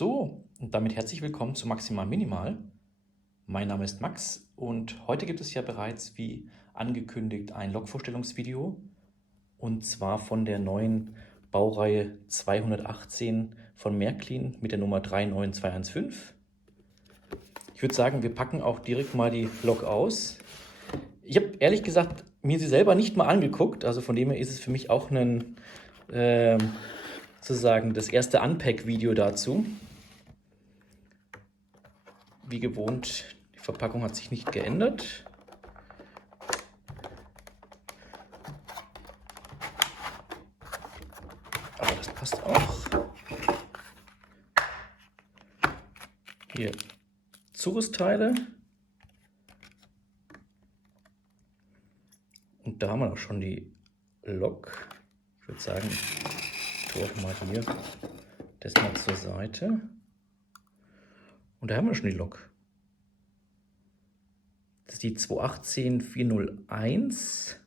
So, und damit herzlich willkommen zu Maximal Minimal. Mein Name ist Max und heute gibt es ja bereits, wie angekündigt, ein Lok-Vorstellungsvideo und zwar von der neuen Baureihe 218 von Märklin mit der Nummer 39215. Ich würde sagen, wir packen auch direkt mal die Lok aus. Ich habe ehrlich gesagt mir sie selber nicht mal angeguckt, also von dem her ist es für mich auch ein sozusagen das erste Unpack-Video dazu. Wie gewohnt, die Verpackung hat sich nicht geändert. Aber das passt auch. Hier Zurüstteile. Und da haben wir auch schon die Lok. Ich würde sagen, ich tue auch mal hier das mal zur Seite. Und da haben wir schon die Lok. Das ist die 218401.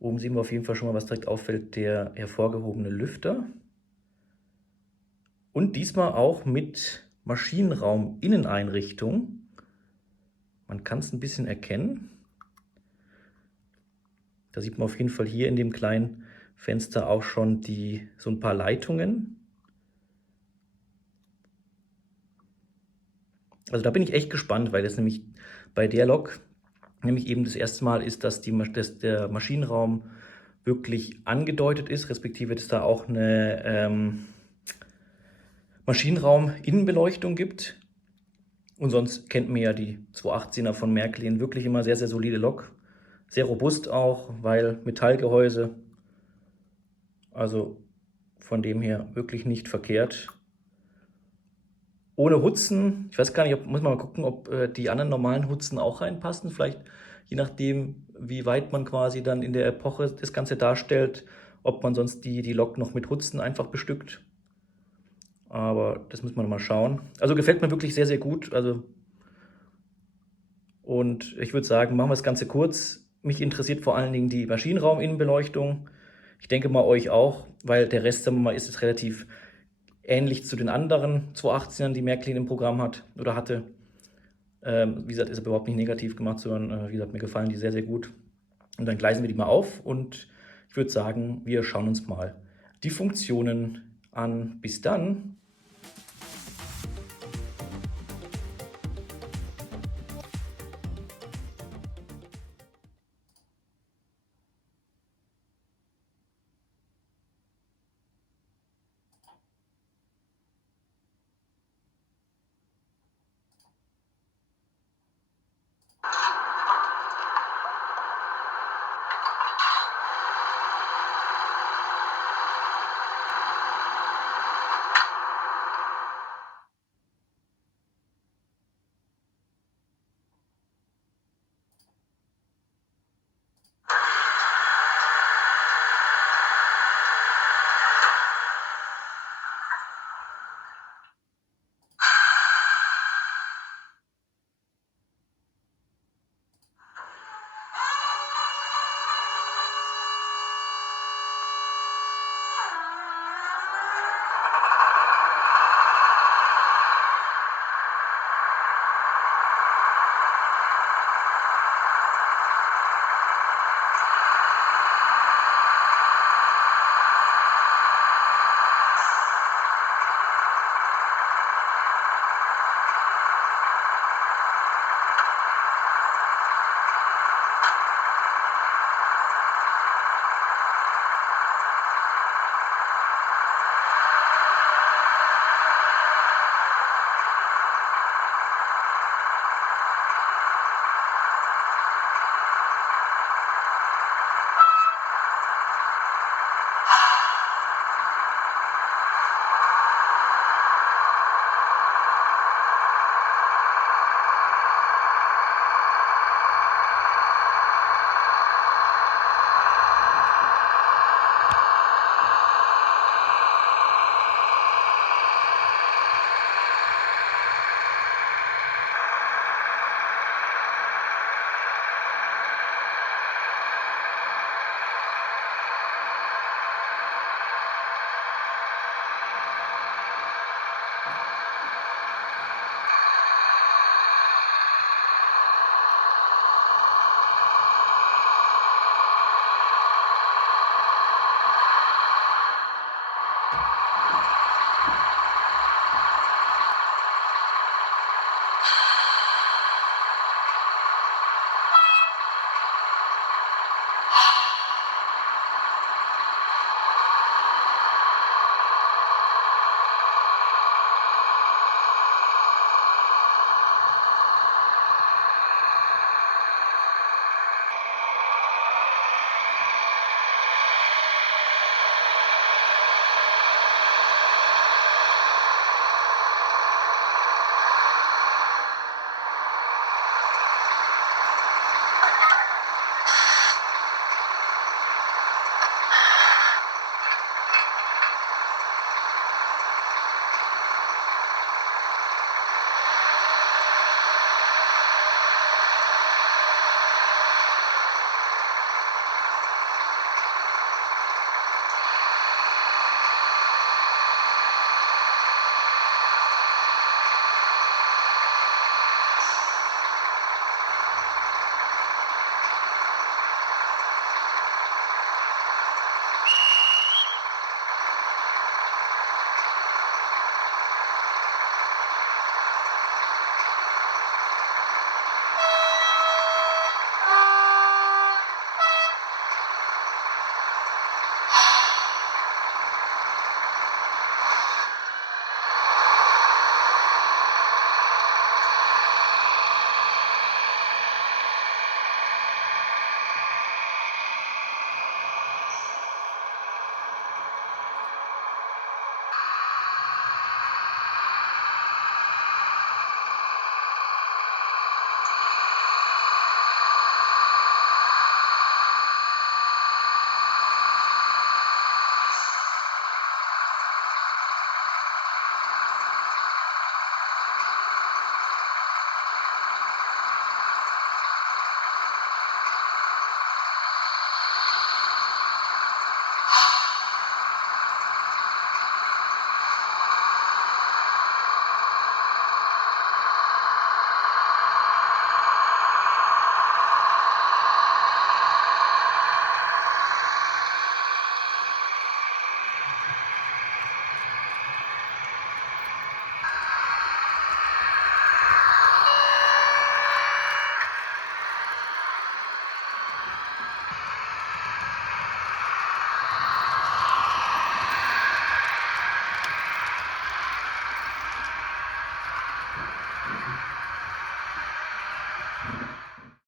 Oben sehen wir auf jeden Fall schon mal, was direkt auffällt, der hervorgehobene Lüfter. Und diesmal auch mit Maschinenraum-Inneneinrichtung. Man kann es ein bisschen erkennen. Da sieht man auf jeden Fall hier in dem kleinen Fenster auch schon so ein paar Leitungen. Also da bin ich echt gespannt, weil das nämlich bei der Lok nämlich eben das erste Mal ist, dass der Maschinenraum wirklich angedeutet ist, respektive dass da auch eine Maschinenraum-Innenbeleuchtung gibt. Und sonst kennt man ja die 218er von Märklin, wirklich immer sehr, sehr solide Lok. Sehr robust auch, weil Metallgehäuse, also von dem her wirklich nicht verkehrt. Ohne Hutzen, ich weiß gar nicht, muss man mal gucken, ob die anderen normalen Hutzen auch reinpassen. Vielleicht je nachdem, wie weit man quasi dann in der Epoche das Ganze darstellt, ob man sonst die Lok noch mit Hutzen einfach bestückt. Aber das muss man mal schauen. Also gefällt mir wirklich sehr, sehr gut. Und ich würde sagen, machen wir das Ganze kurz. Mich interessiert vor allen Dingen die Maschinenraum-Innenbeleuchtung. Ich denke mal euch auch, weil der Rest, sagen wir mal, ist es relativ ähnlich zu den anderen 218ern, die Märklin im Programm hat oder hatte. Wie gesagt, ist aber überhaupt nicht negativ gemacht, sondern wie gesagt, mir gefallen die sehr, sehr gut. Und dann gleisen wir die mal auf und ich würde sagen, wir schauen uns mal die Funktionen an. Bis dann!